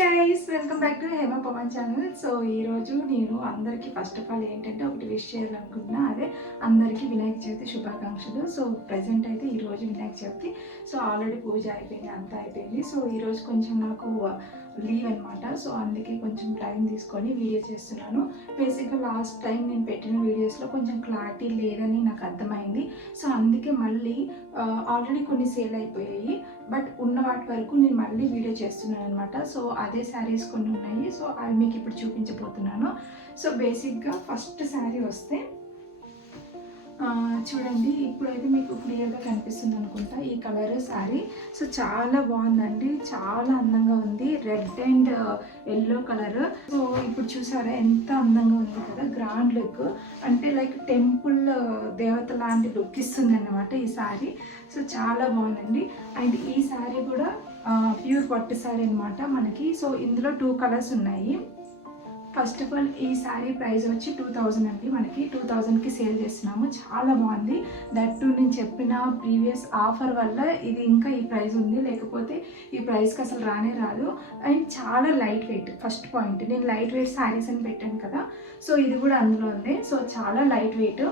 Guys, welcome back to Hema Pavan channel. So ఈరోజు నేను అందరికీ ఫస్ట్ ఆఫ్ ఆల్ ఏంటంటే ఒకటి విష్ చేయాలనుకుంటున్నా, అదే అందరికీ వినాయక చవితి శుభాకాంక్షలు. సో ప్రజెంట్ అయితే ఈరోజు వినాయక చవితి. సో ఆల్రెడీ పూజ అయిపోయింది, అంతా అయిపోయింది. సో ఈరోజు కొంచెం నాకు లీవ్ అనమాట. సో అందుకే కొంచెం టైం తీసుకొని వీడియో చేస్తున్నాను. బేసిక్గా లాస్ట్ టైం నేను పెట్టిన వీడియోస్లో కొంచెం క్లారిటీ లేదని నాకు అర్థమైంది. సో అందుకే మళ్ళీ ఆల్రెడీ కొన్ని సేల్ అయిపోయాయి, బట్ ఉన్న వాటి వరకు నేను మళ్ళీ వీడియో చేస్తున్నాను అనమాట. సో అదే శారీస్ కొన్ని ఉన్నాయి, సో అవి మీకు ఇప్పుడు చూపించబోతున్నాను. సో బేసిక్గా ఫస్ట్ శారీ వస్తే చూడండి, ఇప్పుడైతే మీకు క్లియర్గా కనిపిస్తుంది అనుకుంటా ఈ కలర్ శారీ. సో చాలా బాగుందండి, చాలా అందంగా ఉంది. Red and yellow colour. So ఇప్పుడు చూసారా ఎంత అందంగా ఉంది కదా, గ్రాండ్ లుక్, అంటే లైక్ టెంపుల్ దేవత లాంటి లుక్ ఇస్తుంది అన్నమాట ఈ శారీ. సో చాలా బాగుందండి. అండ్ ఈ శారీ కూడా ప్యూర్ పట్టు శారీ అనమాట మనకి. సో ఇందులో 2 కలర్స్ ఉన్నాయి. ఫస్ట్ ఆఫ్ ఆల్ ఈ శారీ ప్రైస్ వచ్చి 2000 అండి. మనకి 2000కి సేల్ చేస్తున్నాము. చాలా బాగుంది. దట్ టు నేను చెప్పిన ప్రీవియస్ ఆఫర్ వల్ల ఇది ఇంకా ఈ ప్రైస్ ఉంది, లేకపోతే ఈ ప్రైస్కి అసలు రానే రాదు. అండ్ చాలా లైట్ వెయిట్. ఫస్ట్ పాయింట్, నేను లైట్ వెయిట్ శారీస్ అని పెట్టాను కదా, సో ఇది కూడా అందులో ఉంది. సో చాలా light weight.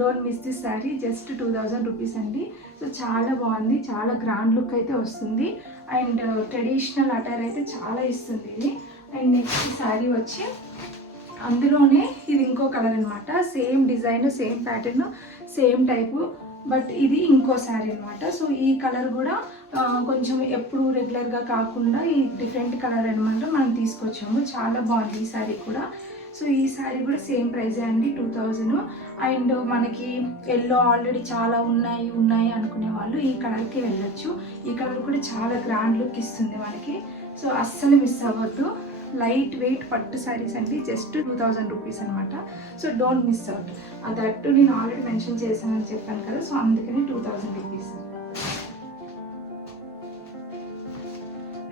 Don't miss this sari. Just 2000 rupees అండి. సో చాలా బాగుంది, చాలా గ్రాండ్ లుక్ అయితే వస్తుంది. అండ్ ట్రెడిషనల్ అటైర్ అయితే చాలా ఇస్తుంది ఇది. అండ్ నెక్స్ట్ శారీ వచ్చి అందులోనే ఇది ఇంకో కలర్ అనమాట. Same design, same pattern, same type, but ఇది ఇంకో శారీ అనమాట. సో ఈ కలర్ కూడా కొంచెం ఎప్పుడు రెగ్యులర్గా కాకుండా ఈ డిఫరెంట్ కలర్ అనమాట మనం తీసుకొచ్చాము. చాలా బాగుంది ఈ శారీ కూడా. సో ఈ శారీ కూడా సేమ్ ప్రైజే అండి, 2000. అండ్ మనకి ఎల్లో ఆల్రెడీ చాలా ఉన్నాయి అనుకునే వాళ్ళు ఈ కలర్కి వెళ్ళొచ్చు. ఈ కలర్ కూడా చాలా గ్రాండ్ లుక్ ఇస్తుంది మనకి. సో అస్సలు మిస్ అవ్వద్దు. లైట్ వెయిట్ పట్టు శారీస్ అండి, జస్ట్ 2000 రూపీస్ అనమాట. So don't miss out. That నేను ఆల్రెడీ మెన్షన్ చేశానని చెప్పాను కదా, సో అందుకని 2000 రూపీస్.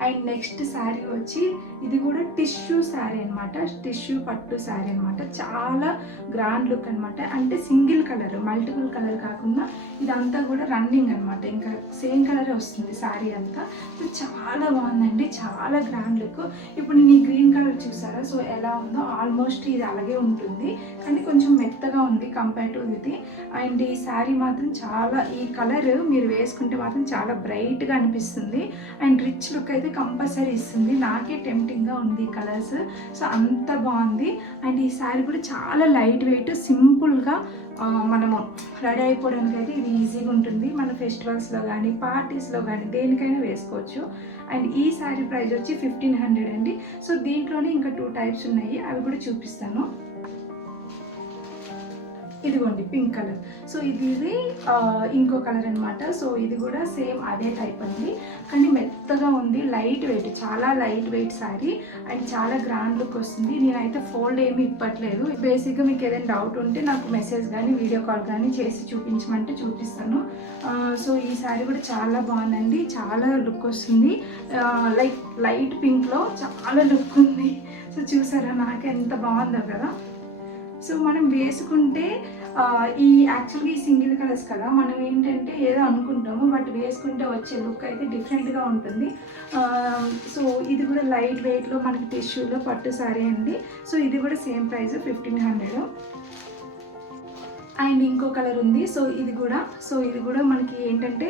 అండ్ నెక్స్ట్ శారీ వచ్చి ఇది కూడా టిష్యూ శారీ అనమాట. టిష్యూ పట్టు శారీ అనమాట. చాలా గ్రాండ్ లుక్ అనమాట. అంటే సింగిల్ కలర్, మల్టిపుల్ కలర్ కాకుండా ఇదంతా కూడా రన్నింగ్ అనమాట. ఇంకా సేమ్ కలరే వస్తుంది శారీ అంతా. సో చాలా బాగుందండి, చాలా గ్రాండ్ లుక్. ఇప్పుడు నేను ఈ గ్రీన్ కలర్ చూసారా, సో ఎలా ఉందో ఆల్మోస్ట్ ఇది అలాగే ఉంటుంది, కానీ కొంచెం మెత్తగా ఉంది కంపేర్ టు ఇది. అండ్ ఈ శారీ మాత్రం చాలా, ఈ కలర్ మీరు వేసుకుంటే మాత్రం చాలా బ్రైట్గా అనిపిస్తుంది. అండ్ రిచ్ లుక్ అయితే కంపల్సరీ ఇస్తుంది. నాకే టెంప్టింగ్గా ఉంది ఈ కలర్స్. సో అంత బాగుంది. అండ్ ఈ శారీ కూడా చాలా లైట్ వెయిట్, సింపుల్గా మనము రెడీ అయిపోవడానికి అయితే ఇది ఈజీగా ఉంటుంది. మన ఫెస్టివల్స్లో కానీ పార్టీస్లో కానీ దేనికైనా వేసుకోవచ్చు. అండ్ ఈ శారీ ప్రైస్ వచ్చి 1500 అండి. సో దీంట్లోనే ఇంకా 2 టైప్స్ ఉన్నాయి, అవి కూడా చూపిస్తాను. ఇదిగోండి పింక్ కలర్. సో ఇది ఇంకో కలర్ అనమాట. సో ఇది కూడా సేమ్ అదే టైప్ అండి, కానీ మెత్తగా ఉంది, లైట్ వెయిట్, చాలా లైట్ వెయిట్ శారీ. అండ్ చాలా గ్రాండ్ లుక్ వస్తుంది. నేనైతే ఫోల్డ్ ఏమి ఇప్పట్లేదు. బేసిక్గా మీకు ఏదైనా డౌట్ ఉంటే నాకు మెసేజ్ కానీ వీడియో కాల్ కానీ చేసి చూపించమంటే చూపిస్తాను. సో ఈ శారీ కూడా చాలా బాగుందండి, చాలా లుక్ వస్తుంది. లైక్ లైట్ పింక్లో చాలా లుక్ ఉంది. సో చూసారా నాకు ఎంత బాగుందో కదా. సో మనం వేసుకుంటే ఈ యాక్చువల్గా ఈ సింగిల్ కలర్స్ కదా, మనం ఏంటంటే ఏదో అనుకుంటాము, బట్ వేసుకుంటే వచ్చే లుక్ అయితే డిఫరెంట్గా ఉంటుంది. సో ఇది కూడా లైట్ వెయిట్లో మనకి టిష్యూలో పట్టు శారీ అండి. సో ఇది కూడా సేమ్ ప్రైస్ 1500. అండ్ ఇంకో కలర్ ఉంది. సో ఇది కూడా మనకి ఏంటంటే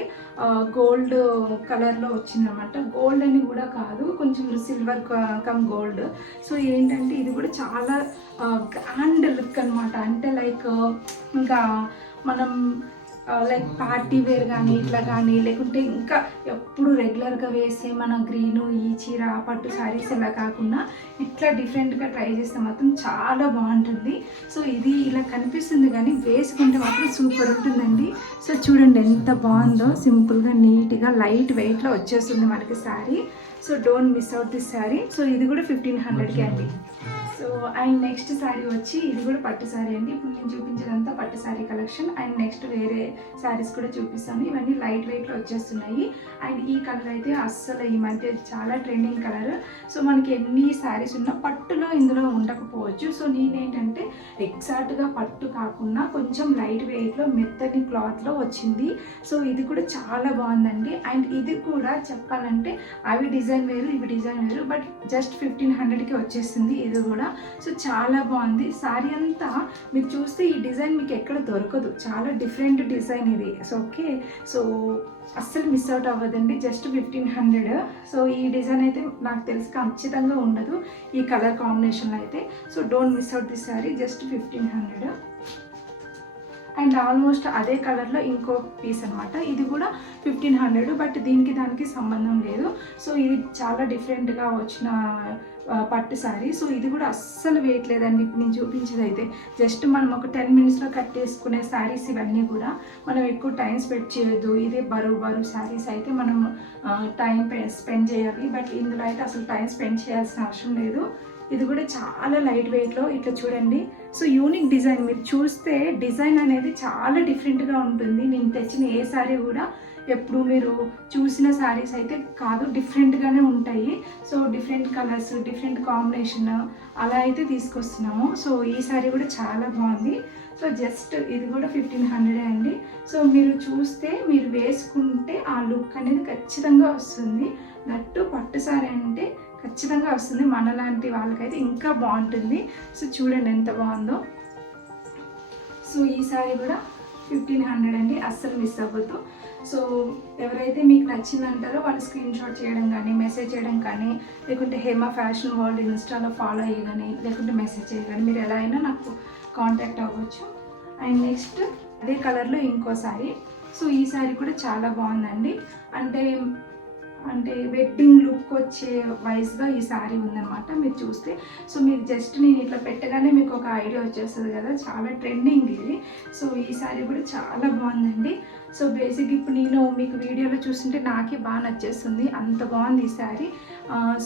గోల్డ్ కలర్లో వచ్చిందన్నమాట. గోల్డ్ అని కూడా కాదు, కొంచెం సిల్వర్ కమ్ గోల్డ్. సో ఏంటంటే ఇది కూడా చాలా గ్రాండ్ లుక్ అనమాట. అంటే లైక్ ఇంకా మనం లైక్ పార్టీ వేర్ కానీ ఇట్లా కానీ, లేకుంటే ఇంకా ఎప్పుడు రెగ్యులర్గా వేసే మన గ్రీను ఈ చీర పట్టు శారీస్ ఇలా కాకుండా ఇట్లా డిఫరెంట్గా ట్రై చేస్తే మాత్రం చాలా బాగుంటుంది. సో ఇది ఇలా కనిపిస్తుంది కానీ వేసుకుంటే మాత్రం సూపర్ ఉంటుందండి. సో చూడండి ఎంత బాగుందో, సింపుల్గా నీట్గా లైట్ వెయిట్లో వచ్చేస్తుంది మనకి sari. So don't miss out this sari. So ఇది కూడా 1500కి అండి. So so and next sari వచ్చి ఇది కూడా పట్టు శారీ అండి. ఇప్పుడు నేను చూపించేదంతా పట్టు శారీ కలెక్షన్. అండ్ నెక్స్ట్ వేరే శారీస్ కూడా చూపిస్తాను. ఇవన్నీ లైట్ వెయిట్లో వచ్చేస్తున్నాయి. అండ్ ఈ కలర్ అయితే అస్సలు ఈ మధ్య చాలా ట్రెండింగ్ కలర్. సో మనకి ఎన్ని శారీస్ ఉన్నా పట్టులో ఇందులో ఉండకపోవచ్చు. సో నేనేంటంటే ఎగ్జాక్ట్గా పట్టు కాకుండా కొంచెం లైట్ వెయిట్లో మెత్తని క్లాత్లో వచ్చింది. సో ఇది కూడా చాలా బాగుందండి. అండ్ ఇది కూడా చెప్పాలంటే అవి డిజైన్ వేరు, ఇవి డిజైన్ వేరు, బట్ జస్ట్ 1500కి వచ్చేసింది ఇది కూడా. సో చాలా బాగుంది. శారీ అంతా మీరు చూస్తే ఈ డిజైన్ మీకు ఎక్కడ దొరకదు, చాలా డిఫరెంట్ డిజైన్ ఇది. సో ఓకే, సో అస్సలు మిస్ అవుట్ అవ్వదండి. జస్ట్ 1500. సో ఈ డిజైన్ అయితే నాకు తెలిసి ఖచ్చితంగా ఉండదు ఈ కలర్ కాంబినేషన్లో అయితే. So don't miss out this sari, just 1500. And almost అదే కలర్లో ఇంకో పీస్ అనమాట. ఇది కూడా 1500, బట్ దీనికి దానికి సంబంధం లేదు. సో ఇది చాలా డిఫరెంట్గా వచ్చిన పట్టు శారీ. సో ఇది కూడా అస్సలు వెయిట్ లేదండి. ఇప్పుడు నేను చూపించేది అయితే జస్ట్ మనం ఒక 10 మినిట్స్లో కట్టేసుకునే శారీస్ ఇవన్నీ కూడా. మనం ఎక్కువ టైం స్పెండ్ చేయొద్దు. ఇదే బరువు శారీస్ అయితే మనం టైం స్పెండ్ చేయాలి, బట్ ఇందులో అయితే అసలు టైం స్పెండ్ చేయాల్సిన అవసరం లేదు. ఇది కూడా చాలా లైట్ వెయిట్లో ఇట్లా చూడండి. సో యూనిక్ డిజైన్, మీరు చూస్తే డిజైన్ అనేది చాలా డిఫరెంట్గా ఉంటుంది. నేను తెచ్చిన ఏ శారీ కూడా ఎప్పుడు మీరు చూసిన శారీస్ అయితే కాదు, డిఫరెంట్గానే ఉంటాయి. So different colours, different combination అలా అయితే తీసుకొస్తున్నాము. సో ఈ శారీ కూడా చాలా బాగుంది. సో జస్ట్ ఇది కూడా 1500 అండి. సో మీరు చూస్తే, మీరు వేసుకుంటే ఆ లుక్ అనేది ఖచ్చితంగా వస్తుంది. దట్టు పట్టు శారీ అంటే ఖచ్చితంగా వస్తుంది. మనలాంటి వాళ్ళకైతే ఇంకా బాగుంటుంది. సో చూడండి ఎంత బాగుందో. సో ఈ శారీ కూడా 1500 అండి, అస్సలు మిస్ అవ్వద్దు. సో ఎవరైతే మీకు నచ్చిందంటారో వాళ్ళు స్క్రీన్ షాట్ చేయడం కానీ, మెసేజ్ చేయడం కానీ, లేకుంటే హేమ ఫ్యాషన్ వరల్డ్ ఇన్స్టాలో ఫాలో అయ్యి కానీ, లేకుంటే మెసేజ్ చేయ కానీ, మీరు ఎలా అయినా నాకు కాంటాక్ట్ అవ్వచ్చు. అండ్ నెక్స్ట్ అదే కలర్లో ఇంకో శారీ. సో ఈ శారీ కూడా చాలా బాగుందండి. అంటే వెడ్డింగ్ లుక్ వచ్చే వైజ్గా ఈ శారీ ఉందన్నమాట. మీరు చూస్తే, సో మీరు జస్ట్ నేను ఇట్లా పెట్టగానే మీకు ఒక ఐడియా వచ్చేస్తుంది కదా, చాలా ట్రెండింగ్ ఇది. సో ఈ శారీ కూడా చాలా బాగుందండి. సో బేసిక్ ఇప్పుడు నేను మీకు వీడియోలో చూస్తుంటే నాకే బాగా నచ్చేస్తుంది, అంత బాగుంది ఈ శారీ.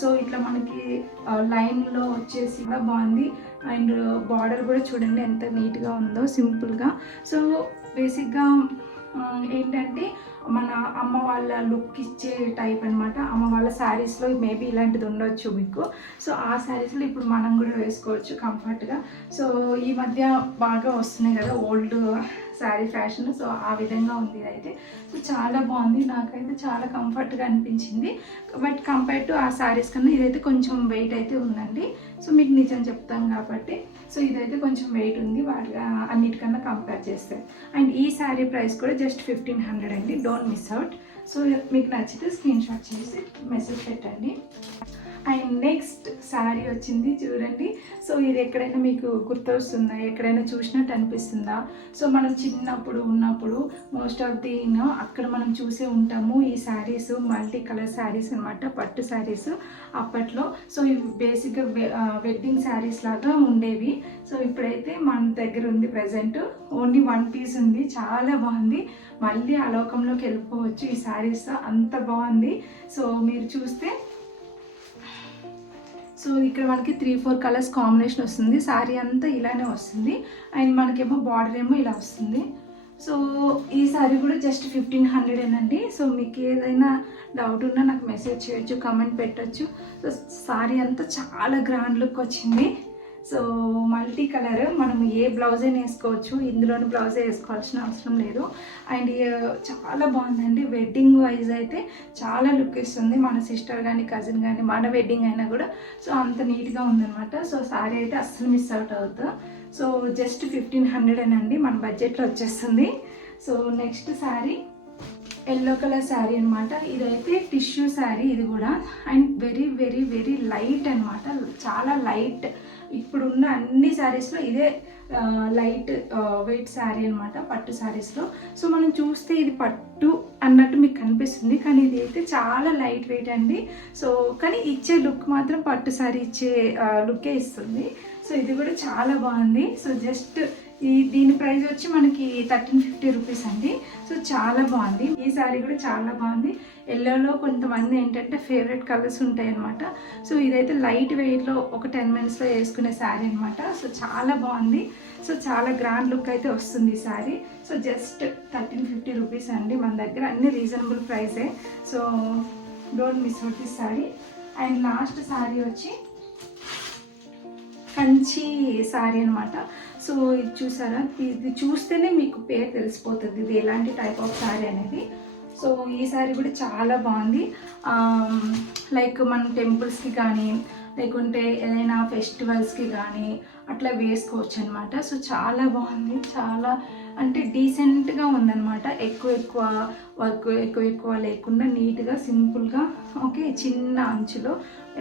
సో ఇట్లా మనకి లైన్లో వచ్చేసి కూడా బాగుంది. అండ్ బార్డర్ కూడా చూడండి ఎంత నీట్గా ఉందో, సింపుల్గా. సో బేసిక్గా ఏంటంటే మన అమ్మ వాళ్ళ లుక్ ఇచ్చే టైప్ అనమాట. అమ్మ వాళ్ళ శారీస్లో మేబీ ఇలాంటిది ఉండొచ్చు మీకు. సో ఆ శారీస్లో ఇప్పుడు మనం కూడా వేసుకోవచ్చు కంఫర్ట్గా. సో ఈ మధ్య బాగా వస్తున్నాయి కదా ఓల్డ్ శారీ ఫ్యాషన్. సో ఆ విధంగా ఉంది అయితే. సో చాలా బాగుంది, నాకైతే చాలా కంఫర్ట్గా అనిపించింది. బట్ కంపేర్ టు ఆ శారీస్ కన్నా ఇదైతే కొంచెం వెయిట్ అయితే ఉందండి. సో మీకు నిజం చెప్తాను కాబట్టి. సో ఇదైతే కొంచెం వెయిట్ ఉంది వాటి అన్నిటికన్నా కంపేర్ చేస్తే. అండ్ ఈ శారీ ప్రైస్ కూడా జస్ట్ 1500 అండి, డోంట్ మిస్ అవుట్. సో మీకు నచ్చితే స్క్రీన్ షాట్ చేసి మెసేజ్ పెట్టండి. అండ్ నెక్స్ట్ శారీ వచ్చింది చూడండి. సో ఇది ఎక్కడైనా మీకు గుర్తొస్తుందా, ఎక్కడైనా చూసినట్టు అనిపిస్తుందా? సో మనం చిన్నప్పుడు ఉన్నప్పుడు మోస్ట్ ఆఫ్ ది అక్కడ మనం చూసే ఉంటాము ఈ శారీస్, మల్టీ కలర్ శారీస్ అనమాట, పట్టు శారీస్ అప్పట్లో. సో ఇవి బేసిక్గా వెడ్డింగ్ శారీస్ లాగా ఉండేవి. సో ఇప్పుడైతే మన దగ్గర ఉంది ప్రజెంట్ ఓన్లీ 1 పీస్ ఉంది, చాలా బాగుంది. మళ్ళీ ఆ లోకంలోకి వెళ్ళిపోవచ్చు ఈ శారీస్, అంత బాగుంది. సో మీరు చూస్తే, సో ఇక్కడ మనకి 3-4 కలర్స్ కాంబినేషన్ వస్తుంది. శారీ అంతా ఇలానే వస్తుంది. అండ్ మనకేమో బార్డర్ ఏమో ఇలా వస్తుంది. సో ఈ శారీ కూడా జస్ట్ 1500 అండి. సో మీకు ఏదైనా డౌట్ ఉన్నా నాకు మెసేజ్ చేయొచ్చు, కమెంట్ పెట్టచ్చు. సో శారీ అంతా చాలా గ్రాండ్ లుక్ వచ్చింది. సో మల్టీ కలర్, మనం ఏ బ్లౌజ్ అయినా వేసుకోవచ్చు, ఇందులోని బ్లౌజే వేసుకోవాల్సిన అవసరం లేదు. అండ్ చాలా బాగుందండి. వెడ్డింగ్ వైజ్ అయితే చాలా లుక్ ఇస్తుంది. మన సిస్టర్ కానీ, కజిన్ కానీ, మన వెడ్డింగ్ అయినా కూడా సో అంత నీట్గా ఉందన్నమాట. సో శారీ అయితే అస్సలు మిస్ అవుట్ అవుతుంది. సో జస్ట్ 1500 అండి, మన బడ్జెట్లో వచ్చేస్తుంది. So next sari yellow colour sari అనమాట. ఇదైతే టిష్యూ శారీ ఇది కూడా. And very very very light అనమాట, చాలా లైట్. ఇప్పుడున్న అన్ని శారీస్లో ఇదే లైట్ వెయిట్ శారీ అనమాట, పట్టు శారీస్లో. సో మనం చూస్తే ఇది పట్టు అన్నట్టు మీకు కనిపిస్తుంది, కానీ ఇది అయితే చాలా లైట్ వెయిట్ అండి. సో కానీ ఇచ్చే లుక్ మాత్రం పట్టు శారీ ఇచ్చే లుక్కే ఇస్తుంది. సో ఇది కూడా చాలా బాగుంది. సో జస్ట్ దీని ప్రైస్ వచ్చి మనకి 1350 రూపీస్ అండి. సో చాలా బాగుంది. ఈ శారీ కూడా చాలా బాగుంది. ఎల్లోలో కొంతమంది ఏంటంటే ఫేవరెట్ కలర్స్ ఉంటాయి అనమాట. సో ఇదైతే లైట్ వెయిట్లో ఒక 10 మినిట్స్లో వేసుకునే శారీ అనమాట. సో చాలా బాగుంది. సో చాలా గ్రాండ్ లుక్ అయితే వస్తుంది ఈ శారీ. సో జస్ట్ 1350 రూపీస్ అండి. మన దగ్గర అన్ని రీజనబుల్ ప్రైసే. So don't miss out this sari. And last sari వచ్చి కంచి శారీ అనమాట. సో ఇది చూసారా, ఇది చూస్తేనే మీకు పేరు తెలిసిపోతుంది ఇది ఎలాంటి టైప్ ఆఫ్ శారీ అనేది. సో ఈ శారీ కూడా చాలా బాగుంది. లైక్ మనం టెంపుల్స్కి కానీ లేకుంటే ఏదైనా ఫెస్టివల్స్కి కానీ అట్లా వేసుకోవచ్చు అనమాట. సో చాలా బాగుంది. చాలా అంటే డీసెంట్గా ఉందన్నమాట. ఎక్కువ వర్క్ ఎక్కువ లేకుండా నీట్గా సింపుల్గా ఓకే చిన్న అంచులో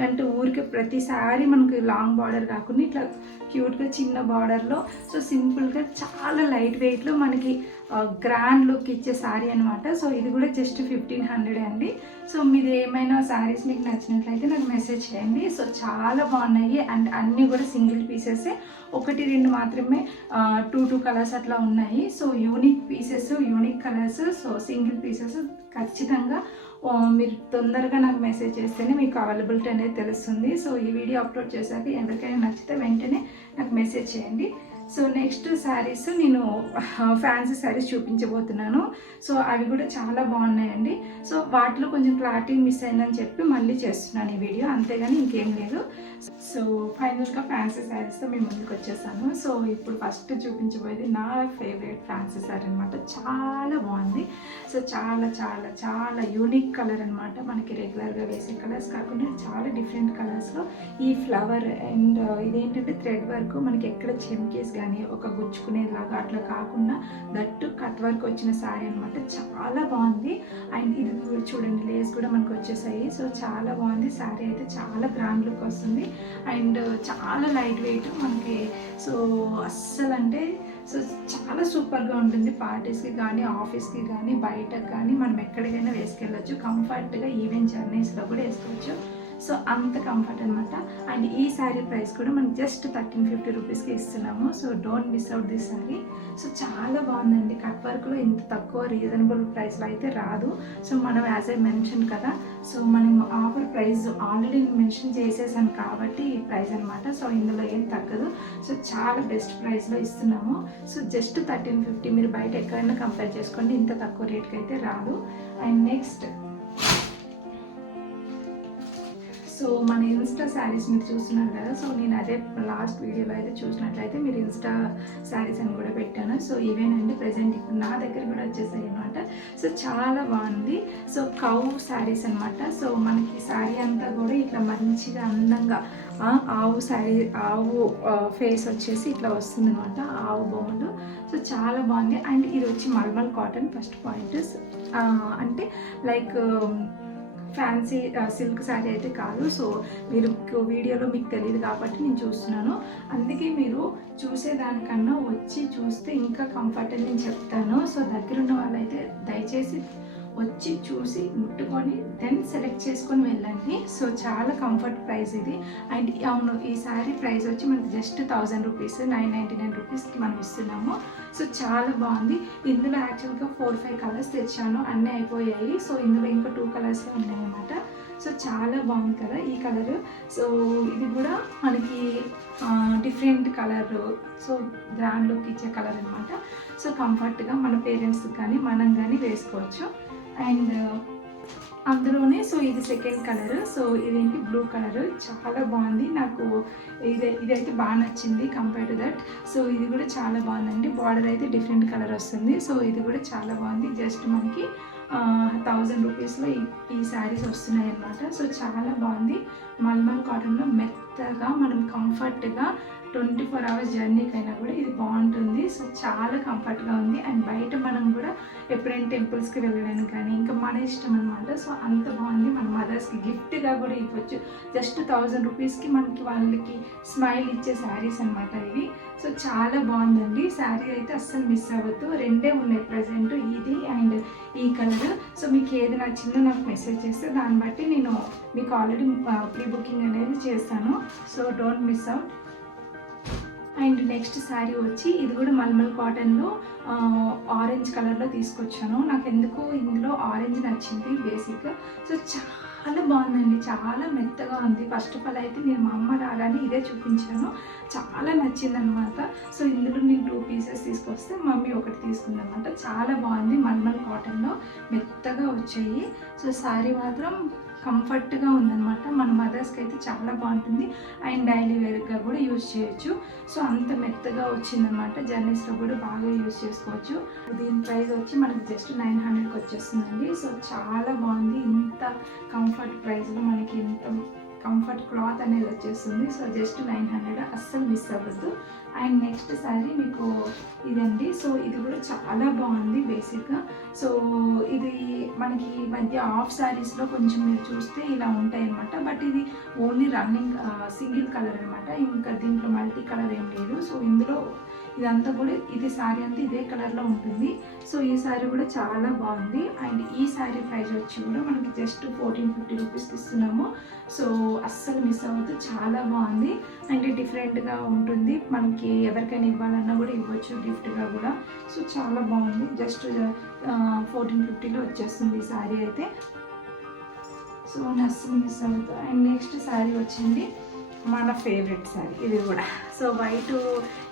అంటే ఊరికి ప్రతిసారి మనకి లాంగ్ బార్డర్ కాకుండా ఇట్లా క్యూట్గా చిన్న బార్డర్లో సో సింపుల్గా చాలా లైట్ వెయిట్లో మనకి గ్రాండ్ లుక్ ఇచ్చే శారీ అనమాట. సో ఇది కూడా జస్ట్ 1500 అండి. సో మీరు ఏమైనా శారీస్ మీకు నచ్చినట్లయితే నాకు మెసేజ్ చేయండి. సో చాలా బాగున్నాయి అండ్ అన్నీ కూడా సింగిల్ పీసెస్, 1-2 మాత్రమే 2 కలర్స్ అట్లా ఉన్నాయి. So unique pieces, unique colours. So single pieces ఖచ్చితంగా మీరు తొందరగా నాకు మెసేజ్ చేస్తేనే మీకు అవైలబిలిటీ అనేది తెలుస్తుంది. సో ఈ వీడియో అప్లోడ్ చేశాక ఎవరికైనా నచ్చితే వెంటనే నాకు మెసేజ్ చేయండి. సో నెక్స్ట్ శారీస్ నేను ఫ్యాన్సీ శారీస్ చూపించబోతున్నాను. సో అవి కూడా చాలా బాగున్నాయండి. సో వాటిలో కొంచెం క్లారిటీ మిస్ అయిందని చెప్పి మళ్ళీ చేస్తున్నాను ఈ వీడియో, అంతేగాని ఇంకేం లేదు. సో ఫైనల్గా ఫ్యాన్సీ శారీస్తో మేము ముందుకు వచ్చేసాను. సో ఇప్పుడు ఫస్ట్ చూపించబోయేది నా ఫేవరెట్ ఫ్యాన్సీ శారీ అనమాట. చాలా బాగుంది. సో చాలా చాలా చాలా యూనిక్ కలర్ అనమాట. మనకి రెగ్యులర్గా వేసే కలర్స్ కాకుండా చాలా డిఫరెంట్ కలర్స్లో ఈ ఫ్లవర్ అండ్ ఇదేంటంటే థ్రెడ్ వర్క్ మనకి ఎక్కడ చెమ్కేస్ కానీ ఒక గుచ్చుకునేలాగా అట్లా కాకుండా దట్టు కట్ వర్క్ వచ్చిన శారీ అనమాట. చాలా బాగుంది. అండ్ ఇది చూడండి లేస్ కూడా మనకు వచ్చేసాయి. సో చాలా బాగుంది శారీ అయితే. చాలా గ్రాండ్ లుక్ వస్తుంది అండ్ చాలా లైట్ వెయిట్ మనకి. సో అస్సలు అంటే సో చాలా సూపర్గా ఉంటుంది. పార్టీస్కి కానీ ఆఫీస్కి కానీ బయటకు కానీ మనం ఎక్కడికైనా వేసుకెళ్ళచ్చు. కంఫర్ట్గా ఈవెన్ జర్నీస్లో కూడా వేసుకోవచ్చు. సో అంత కంఫర్ట్ అనమాట. అండ్ ఈ శారీ ప్రైస్ కూడా మనం జస్ట్ 1350 రూపీస్కి ఇస్తున్నాము. So don't miss out this sari. So చాలా బాగుందండి. కట్ వర్క్లో ఇంత తక్కువ రీజనబుల్ ప్రైస్లో అయితే రాదు. సో మనం యాజ్ ఐ మెన్షన్ కదా, సో మనం ఆఫర్ ప్రైస్ ఆల్రెడీ మెన్షన్ చేసేసాను కాబట్టి ఈ ప్రైస్ అనమాట. సో ఇందులో ఏం తగ్గదు. సో చాలా బెస్ట్ ప్రైస్లో ఇస్తున్నాము. So just 1350. మీరు బయట ఎక్కడైనా కంపేర్ చేసుకోండి, ఇంత తక్కువ రేట్కి అయితే రాదు. అండ్ నెక్స్ట్ సో మన ఇన్స్టా శారీస్ మీరు చూస్తున్నారు కదా. సో నేను అదే లాస్ట్ వీడియోలో అయితే చూసినట్లయితే మీరు ఇన్స్టా శారీస్ అని కూడా పెట్టాను. సో ఇవేనండి ప్రజెంట్ ఇప్పుడు నా దగ్గర కూడా వచ్చేసాయి అనమాట. సో చాలా బాగుంది. సో కౌ శారీస్ అనమాట. సో మనకి శారీ అంతా కూడా ఇట్లా మంచిగా అందంగా ఆవు శారీ, ఆవు ఫేస్ వచ్చేసి ఇట్లా వస్తుంది అనమాట, ఆవు బొమ్మలు. సో చాలా బాగుంది. అండ్ ఇది వచ్చి మల్మల్ కాటన్. ఫస్ట్ పాయింట్ అంటే లైక్ ఫ్యాన్సీ సిల్క్ శారీ అయితే కాదు. సో మీరు వీడియోలో మీకు తెలియదు కాబట్టి నేను చూస్తున్నాను. అందుకే మీరు చూసేదానికన్నా వచ్చి చూస్తే ఇంకా కంఫర్ట్ అని నేను చెప్తాను. సో దగ్గరున్న వాళ్ళైతే దయచేసి వచ్చి చూసి ముట్టుకొని దెన్ సెలెక్ట్ చేసుకొని వెళ్ళండి. సో చాలా కంఫర్ట్ ప్రైస్ ఇది. అండ్ అవును, ఈ శారీ ప్రైస్ వచ్చి మనకి జస్ట్ 1000 రూపీస్, 999 రూపీస్కి మనం ఇస్తున్నాము. సో చాలా బాగుంది. ఇందులో యాక్చువల్గా 4-5 కలర్స్ తెచ్చాను, అన్నీ అయిపోయాయి. సో ఇందులో ఇంకా 2 కలర్సే ఉన్నాయన్నమాట. సో చాలా బాగుంది కదా ఈ కలరు. సో ఇది కూడా మనకి different colour, so grand look ఇచ్చే కలర్ అనమాట. సో కంఫర్ట్గా మన పేరెంట్స్కి కానీ మనం కానీ వేసుకోవచ్చు. అండ్ అందులోనే సో ఇది సెకండ్ కలర్. సో ఇదేంటి బ్లూ కలర్. చాలా బాగుంది. నాకు ఇదైతే బాగా నచ్చింది కంపేర్ టు దట్. సో ఇది కూడా చాలా బాగుందండి. బార్డర్ అయితే డిఫరెంట్ కలర్ వస్తుంది. సో ఇది కూడా చాలా బాగుంది. జస్ట్ మనకి 1000 రూపీస్లో ఈ శారీస్ వస్తున్నాయి అన్నమాట. సో చాలా బాగుంది. మల్మల్ కాటన్లో మెత్తగా మనం కంఫర్ట్గా 24 అవర్స్ జర్నీకైనా కూడా ఇది బాగుంటుంది. సో చాలా కంఫర్ట్గా ఉంది. అండ్ బయట మనం కూడా ఎప్పుడైనా టెంపుల్స్కి వెళ్ళడానికి కానీ ఇంకా మన ఇష్టం అనమాట. సో అంత బాగుంది. మన మదర్స్కి గిఫ్ట్గా కూడా ఇవ్వచ్చు. జస్ట్ 1000 రూపీస్కి మనకి వాళ్ళకి స్మైల్ ఇచ్చే శారీస్ అనమాట ఇవి. సో చాలా బాగుందండి. శారీ అయితే అస్సలు మిస్ అవ్వద్దు. 2 ఉన్నాయి ప్రజెంట్, ఇది అండ్ ఈ కలర్. సో మీకు ఏది నచ్చిందో నాకు మెసేజ్ చేస్తే దాన్ని బట్టి నేను మీకు ఆల్రెడీ ప్రీ బుకింగ్ అనేది చేస్తాను. So don't miss out. And next sari వచ్చి ఇది కూడా మల్మల్ కాటన్లో ఆరెంజ్ కలర్లో తీసుకొచ్చాను. నాకు ఎందుకో ఇందులో ఆరెంజ్ నచ్చింది బేసిక్. సో చాలా బాగుందండి, చాలా మెత్తగా ఉంది. ఫస్ట్ ఆఫ్ ఆల్ అయితే నేను మా అమ్మ రాగానే ఇదే చూపించాను, చాలా నచ్చింది అనమాట. సో ఇందులో నేను 2 పీసెస్ తీసుకొస్తే మమ్మీ ఒకటి తీసుకుందనమాట. చాలా బాగుంది, మల్మల్ కాటన్లో మెత్తగా వచ్చాయి. సో శారీ మాత్రం కంఫర్ట్గా ఉందన్నమాట. మన మదర్స్కి అయితే చాలా బాగుంటుంది అండ్ డైలీ వేర్గా కూడా యూజ్ చేయొచ్చు. సో అంత మెత్తగా వచ్చిందనమాట, జర్నీస్లో కూడా బాగా యూజ్ చేసుకోవచ్చు. దీని ప్రైస్ వచ్చి మనకి జస్ట్ 900కి వచ్చేస్తుందండి. సో చాలా బాగుంది, ఇంత కంఫర్ట్ ప్రైస్లో మనకి ఇంత కంఫర్ట్ క్లాత్ అనేది వచ్చేస్తుంది. సో జస్ట్ 900, అస్సలు మిస్ అవ్వద్దు. అండ్ నెక్స్ట్ శారీ మీకు ఇదండి. సో ఇది కూడా చాలా బాగుంది బేసిక్గా. సో ఇది మనకి మధ్య హాఫ్ శారీస్లో కొంచెం మీరు చూస్తే ఇలా ఉంటాయి అనమాట. బట్ ఇది ఓన్లీ రన్నింగ్ సింగిల్ కలర్ అనమాట, ఇంకా దీంట్లో మల్టీ కలర్ ఏం లేదు. సో ఇందులో ఇదంతా కూడా ఇది శారీ అంతా ఇదే కలర్లో ఉంటుంది. సో ఈ శారీ కూడా చాలా బాగుంది. అండ్ ఈ శారీ ప్రైస్ వచ్చి కూడా మనకి జస్ట్ 1450 రూపీస్కి ఇస్తున్నాము. సో అస్సలు మిస్ అవ్వద్దు, చాలా బాగుంది అండ్ డిఫరెంట్గా ఉంటుంది. మనకి ఎవరికైనా ఇవ్వాలన్నా కూడా ఇవ్వచ్చు గిఫ్ట్గా కూడా. సో చాలా బాగుంది, జస్ట్ 1450లో వచ్చేస్తుంది ఈ శారీ అయితే. సో అస్సలు మిస్ అవ్వద్దు. అండ్ నెక్స్ట్ శారీ వచ్చింది మన ఫేవరెట్ శారీ, ఇది కూడా. సో వైట్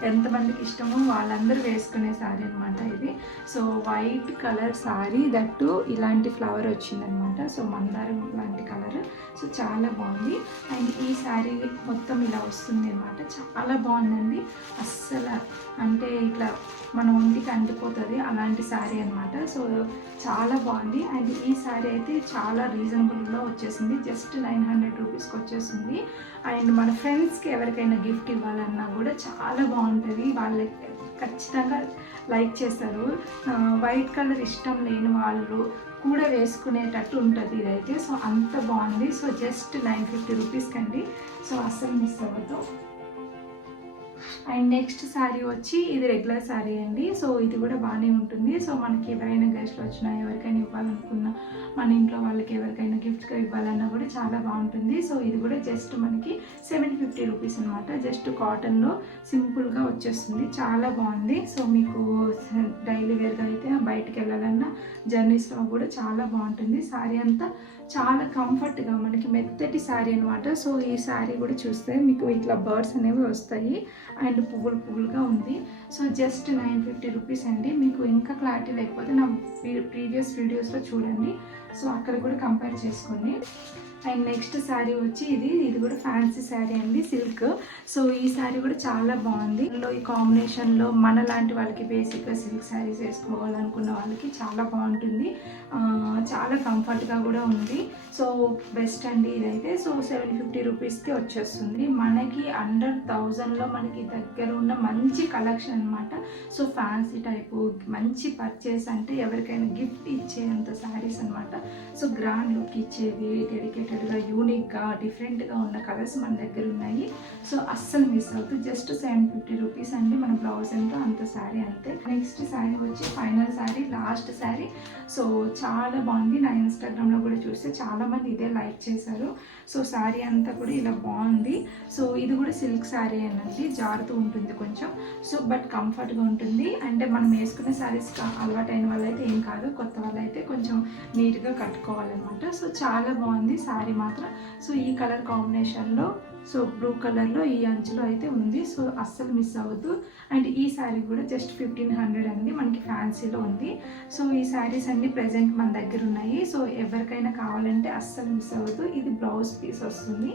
ఎంతమందికి ఇష్టమో వాళ్ళందరూ వేసుకునే శారీ అనమాట ఇది. So white colour sari, that ఇలాంటి ఫ్లవర్ వచ్చిందనమాట. సో మందారం లాంటి కలర్. సో చాలా బాగుంది. అండ్ ఈ శారీ మొత్తం ఇలా వస్తుంది అనమాట, చాలా బాగుందండి. అస్సలు అంటే ఇట్లా మన ఒంటికి అంటిపోతుంది అలాంటి శారీ అనమాట. సో చాలా బాగుంది. అండ్ ఈ శారీ అయితే చాలా రీజనబుల్గా వచ్చేసింది, జస్ట్ 900 రూపీస్కి వచ్చేసింది. అండ్ మన ఫ్రెండ్స్కి ఎవరికైనా గిఫ్ట్ ఇవ్వాలన్నా కూడా చాలా బాగుంటుంది, వాళ్ళకి ఖచ్చితంగా లైక్ చేస్తారు. వైట్ కలర్ ఇష్టం లేని వాళ్ళు కూడా వేసుకునేటట్టు ఉంటుంది ఇదైతే. సో అంత బాగుంది. సో జస్ట్ 950 రూపీస్కి అండి. సో అస్సలు మిస్ అవ్వద్దు. అండ్ నెక్స్ట్ శారీ వచ్చి ఇది రెగ్యులర్ శారీ అండి. సో ఇది కూడా బాగానే ఉంటుంది. సో మనకి ఎవరైనా గెస్ట్లు వచ్చినా, ఎవరికైనా ఇవ్వాలనుకున్నా, మన ఇంట్లో వాళ్ళకి ఎవరికైనా గిఫ్ట్గా ఇవ్వాలన్నా కూడా చాలా బాగుంటుంది. సో ఇది కూడా జస్ట్ మనకి 750 రూపీస్ అనమాట. జస్ట్ కాటన్లో సింపుల్గా వచ్చేస్తుంది, చాలా బాగుంది. సో మీకు డైలీ వేర్గా అయితే బయటికి వెళ్ళాలన్నా, జర్నీస్లో కూడా చాలా బాగుంటుంది. శారీ అంతా చాలా కంఫర్ట్గా మనకి మెత్తటి శారీ అనమాట. సో ఈ శారీ కూడా చూస్తే మీకు ఇట్లా బర్డ్స్ అనేవి వస్తాయి అండ్ పువ్వులుగా ఉంది. సో జస్ట్ 950 రూపీస్ అండి. మీకు ఇంకా క్లారిటీ లేకపోతే నా ప్రీవియస్ వీడియోస్లో చూడండి, సో అక్కడ కూడా కంపేర్ చేసుకోండి. అండ్ నెక్స్ట్ శారీ వచ్చి ఇది కూడా ఫ్యాన్సీ శారీ అండి, సిల్క్. సో ఈ శారీ కూడా చాలా బాగుంది. ఈ కాంబినేషన్లో మన లాంటి వాళ్ళకి బేసిక్గా సిల్క్ శారీస్ వేసుకోవాలనుకున్న వాళ్ళకి చాలా బాగుంటుంది, చాలా కంఫర్ట్గా కూడా ఉంది. సో బెస్ట్ అండి ఇదైతే. సో 750 రూపీస్కి వచ్చేస్తుంది. మనకి అండర్ 1000లో మనకి దగ్గర ఉన్న మంచి కలెక్షన్ అనమాట. సో ఫ్యాన్సీ టైపు మంచి పర్చేస్ అంటే ఎవరికైనా గిఫ్ట్ ఇచ్చేంత శారీస్ అనమాట. సో గ్రాండ్ లుక్ ఇచ్చేవి, డెడికేటెడ్గా, యూనిక్గా, డిఫరెంట్గా ఉన్న కలర్స్ మన దగ్గర ఉన్నాయి. సో అస్సలు మిస్ అవుతుంది. జస్ట్ 750 రూపీస్ అండి. మన బ్లౌజ్ ఎంతో అంత శారీ అంతే. నెక్స్ట్ శారీ వచ్చి final sari, last sari. So చాలా బాగుంది. నా ఇన్స్టాగ్రామ్లో కూడా చూస్తే చాలామంది ఇదే లైక్ చేశారు. సో శారీ అంతా కూడా ఇలా బాగుంది. సో ఇది కూడా సిల్క్ శారీ అనండి, జారుతూ ఉంటుంది కొంచెం. సో బట్ కంఫర్ట్గా ఉంటుంది. అంటే మనం వేసుకునే శారీస్ అలవాటైన వాళ్ళైతే ఏం కాదు, కొత్త వాళ్ళైతే కొంచెం నీట్గా కట్టుకోవాలన్నమాట. సో చాలా బాగుంది శారీ మాత్రం. సో ఈ కలర్ కాంబినేషన్లో, సో బ్లూ కలర్లో ఈ అంచులో అయితే ఉంది. సో అస్సలు మిస్ అవ్వద్దు. అండ్ ఈ శారీ కూడా జస్ట్ 1500 అండి, మనకి ఫ్యాన్సీలో ఉంది. సో ఈ శారీస్ అన్ని ప్రెజెంట్ మన దగ్గర ఉన్నాయి. సో ఎవరికైనా కావాలంటే అస్సలు మిస్ అవ్వద్దు. ఇది బ్లౌజ్ పీస్ వస్తుంది.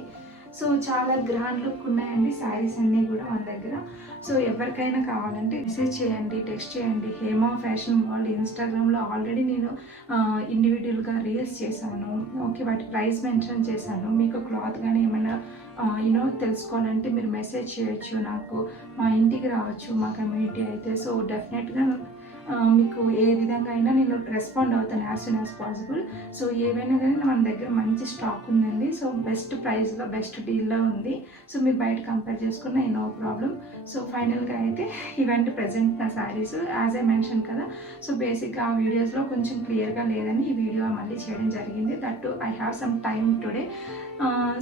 సో చాలా గ్రాండ్ లుక్ ఉన్నాయండి శారీస్ అన్నీ కూడా మన దగ్గర. సో ఎవరికైనా కావాలంటే మెసేజ్ చేయండి, టెక్స్ట్ చేయండి. హేమా ఫ్యాషన్ వరల్డ్ ఇన్స్టాగ్రామ్లో ఆల్రెడీ నేను ఇండివిజువల్గా రీల్స్ చేశాను. ఓకే, వాటి ప్రైస్ మెన్షన్ చేశాను. మీకు క్లాత్ కానీ ఏమైనా తెలుసుకోవాలంటే మీరు మెసేజ్ చేయొచ్చు నాకు, మా ఇంటికి రావచ్చు, మా కమ్యూనిటీ అయితే. సో డెఫినెట్గా మీకు ఏ విధంగా అయినా నేను రెస్పాండ్ అవుతాను as soon as possible. So ఏవైనా కానీ మన దగ్గర మంచి స్టాక్ ఉందండి. సో బెస్ట్ ప్రైస్లో బెస్ట్ డీల్లో ఉంది. సో మీరు బయట కంపేర్ చేసుకున్న నో ప్రాబ్లం. సో ఫైనల్గా అయితే ఇవంటి ప్రజెంట్ నా శారీస్ యాజ్ ఐ మెన్షన్ కదా. సో బేసిక్గా ఆ వీడియోస్లో కొంచెం క్లియర్గా లేదని ఈ వీడియో మళ్ళీ చేయడం జరిగింది. That too I have some time today.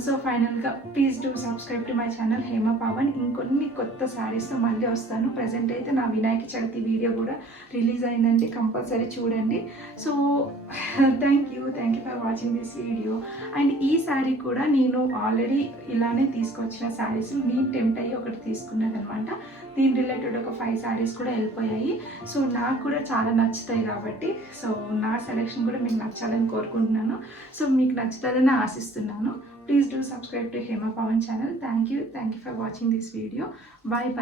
So ఫైనల్గా please do subscribe to my channel Hema Pavan. ఇంకొన్ని కొత్త శారీస్తో మళ్ళీ వస్తాను. ప్రజెంట్ అయితే నా వినాయక చవితి వీడియో కూడా రిలీజ్ అయిందండి, కంపల్సరీ చూడండి. So thank you for watching this video. And ఈ శారీ కూడా నేను ఆల్రెడీ ఇలానే తీసుకొచ్చిన శారీస్ నేను టెంప్ట్ అయ్యి ఒకటి తీసుకున్నాను అనమాట. దీని రిలేటెడ్ ఒక 5 శారీస్ కూడా వెళ్ళిపోయాయి. సో నాకు కూడా చాలా నచ్చుతాయి కాబట్టి సో నా సెలెక్షన్ కూడా మీకు నచ్చాలని కోరుకుంటున్నాను. సో మీకు నచ్చుతుందని ఆశిస్తున్నాను. Please do subscribe to Hema Pavan channel. Thank you for watching this video. Bye.